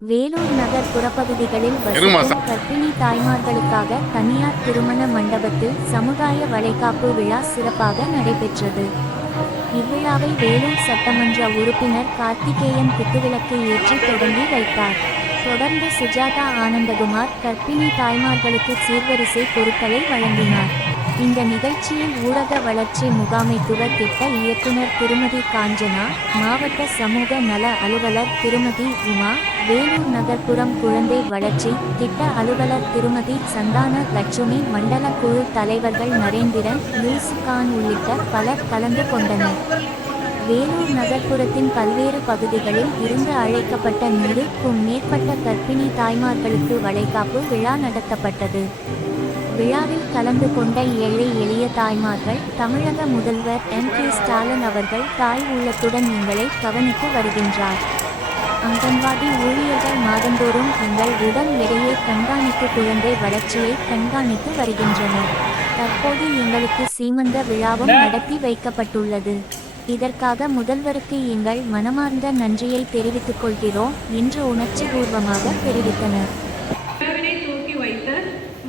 வேலூர் நகர் புறப்பகுதிகளில் வசிக்கும் கர்ப்பிணி தாய்மார்களுக்காக தனியார் திருமண மண்டபத்தில் சமுதாய வளைகாப்பு விழா சிறப்பாக நடைபெற்றது. இவ்விழாவை வேலூர் சட்டமன்ற உறுப்பினர் கார்த்திகேயன் குத்துவிளக்கு ஏற்றி தொடங்கி வைத்தார். தொடர்ந்து சுஜாதா ஆனந்தகுமார் கர்ப்பிணி தாய்மார்களுக்கு சீர்வரிசை பொருட்களை வழங்கினார். இந்த நிகழ்ச்சியில் ஊரக வளர்ச்சி முகாமைத்துவ திட்ட இயக்குனர் திருமதி காஞ்சனா, மாவட்ட சமூக நல அலுவலர் திருமதி உமா, வேலூர் நகர்ப்புறம் குழந்தை வளர்ச்சி திட்ட அலுவலர் திருமதி சந்தான லட்சுமி, மண்டல குழு தலைவர்கள் நரேந்திரன், யூசுகான் உள்ளிட்ட பலர் கலந்து கொண்டனர். வேலூர் நகர்ப்புறத்தின் பல்வேறு பகுதிகளில் இருந்து அழைக்கப்பட்ட 100க்கும் மேற்பட்ட கர்ப்பிணி தாய்மார்களுக்கு வளைகாப்பு விழா நடத்தப்பட்டது. விழாவில் கலந்து கொண்ட ஏழை எளிய தாய்மார்கள், தமிழக முதல்வர் M.K. ஸ்டாலின் அவர்கள் தாய் உள்ளத்துடன் எங்களை கவனித்து வருகின்றார். அங்கன்வாடி ஊழியர்கள் மாதந்தோறும் எங்கள் உடல் எடையை கண்காணித்து குழந்தை வளர்ச்சியை கண்காணித்து வருகின்றனர். தற்போது எங்களுக்கு சீமந்த விழாவும் நடத்தி வைக்கப்பட்டுள்ளது. இதற்காக முதல்வருக்கு எங்கள் மனமார்ந்த நன்றியை தெரிவித்துக் கொள்கிறோம் என்று உணர்ச்சிபூர்வமாக தெரிவித்தனர்.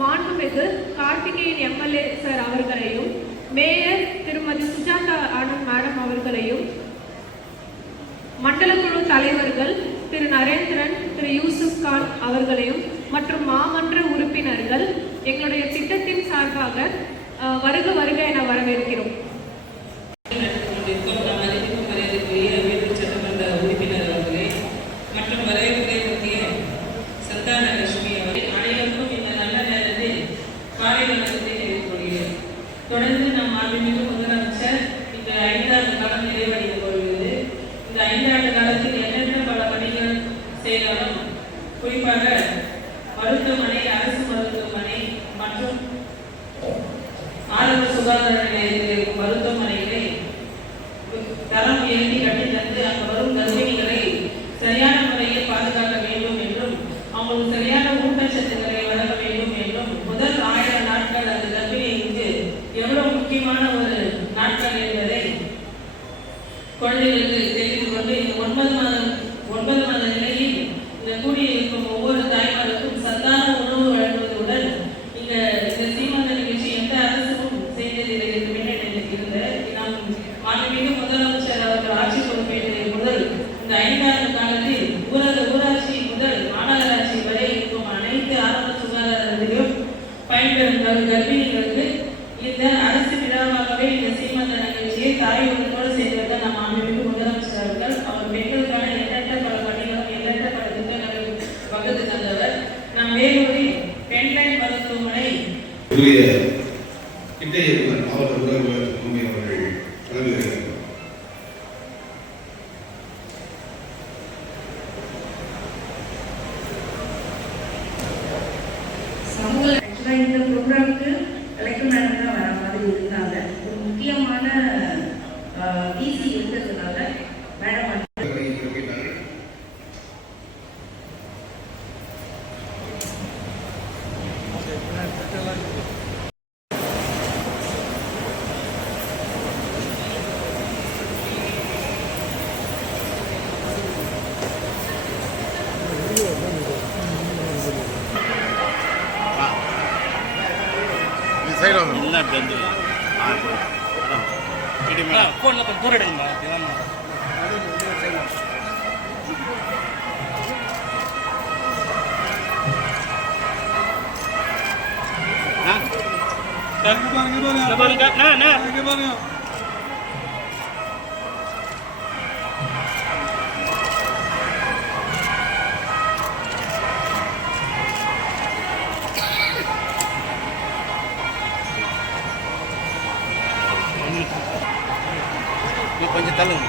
மாண்புமிகு கார்த்திகேயன் எம்எல்ஏ சார் அவர்களையும், மேயர் திருமதி சுஜாதா ஆனந்த் மேடம் அவர்களையும், மண்டல குழு தலைவர்கள் திரு நரேந்திரன், திரு யூசுப் கான் அவர்களையும் மற்றும் மாமன்ற உறுப்பினர்கள் எங்களுடைய திட்டத்தின் சார்பாக வருக வருக என வரவேற்கிறோம். தொடர்ந்து நம் மாண்புமிகு முதலமைச்சர் இந்த 5ஆண்டு காலம் நிறைவடைந்து வருகிறது. இந்த 5 ஆண்டு காலத்தில் என்னென்ன பல பணிகள் செய்தாலும், குறிப்பாக மருத்துவமனை, அரசு மருத்துவமனை மற்றும் ஆரம்ப சுகாதார நிலையத்தில் இருக்கும் மருத்துவமனைகளை தரம் உயர்த்தி கட்டித்தந்து அங்கு வரும் கர்ப்பிணிகளை சரியான முறையில் பாதுகாக்க வேண்டும் என்றும், அவங்களுக்கு சரியான ஊட்டச்சத்துக்களை வழங்க வேண்டும் என்றும், முதல் 1000 நாட்கள் அந்த கர்ப்பிணிக்கு எவ்வளவு முக்கியமான ஒரு நாட்கள் என்பதை குழந்தைகளுக்கு தெரிந்து கொண்டு இந்த 9 மாத நிலையில் இந்த கூடியிருக்கும் ஒவ்வொரு தாய்மாருக்கும் சத்தான உணவு வழங்குவதுடன் இந்த சீமந்த நிகழ்ச்சி எந்த அரசும் செய்ததில்லை என்று இருந்த நாம் மாண்புமிகு முதலமைச்சர் அவர்கள் ஆட்சி பொறுப்பேற்ற முதல் இந்த 5 ஆண்டு காலத்தில் ஊராட்சி முதல் மாநகராட்சி வரை இருக்கும் அனைத்து ஆரம்ப சுகாதாரத்திலும் பயன்பெறும் கர்ப்பிணிகளுக்கு இந்த அரசு விழாவாகவே இந்த சீமந்த நிகழ்ச்சியை தாய் உள்ளத்தோடு செய்து நம் மாண்புமிகு முதலமைச்சர் அவர்கள் அவர் பெண்களுக்கான எண்ணற்ற பல பணிகளும் எண்ணற்ற பல திட்டங்களை வகுத்து தந்தவர். நம் வேலூரில் பெண்கள் மருத்துவமனை இந்த ப்ரோக்ராமுக்கு கலெக்டர் மேடம் தான் வர மாதிரி இருந்தாங்க. ஒரு முக்கியமான பிசி இருக்கிறதுனால மேடம் கொஞ்சம் தள்ளுங்க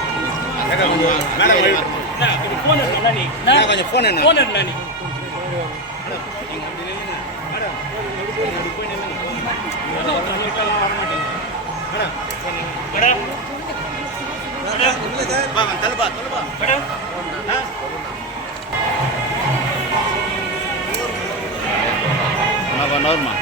கொஞ்சம் ஃபோன் என்ன நோர்மா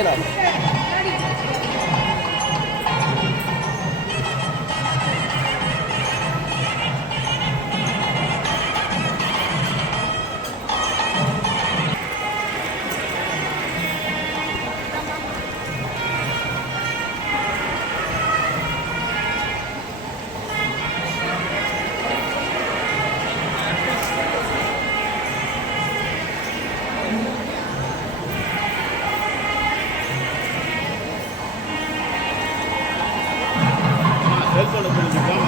சைடா செல்போனை புரிஞ்சுக்காம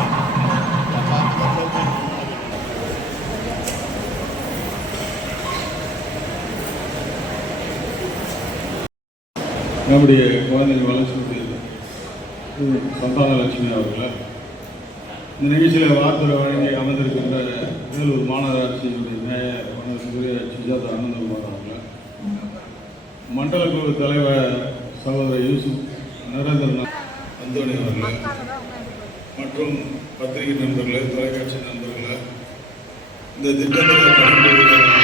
நம்முடைய குழந்தை வளர்ச்சி சந்தான லட்சுமி அவர்களை இந்த நிகழ்ச்சியில் வார்த்தை வழங்கி அமர்ந்திருக்கின்ற வேலூர் மாநகராட்சியினுடைய மேயர் வணக்கத்துக்குரிய சுஜாதா ஆனந்தகுமார் அவர்களை, மண்டல குழு தலைவர் சகோதரர் யூசுப் நரேந்திரநாத் அந்தோணி அவர்களை மற்றும் பத்திரிகை நண்பர்களே, தொலைக்காட்சி நண்பர்களே, இந்த திட்டத்தில் பணிபுரிகிற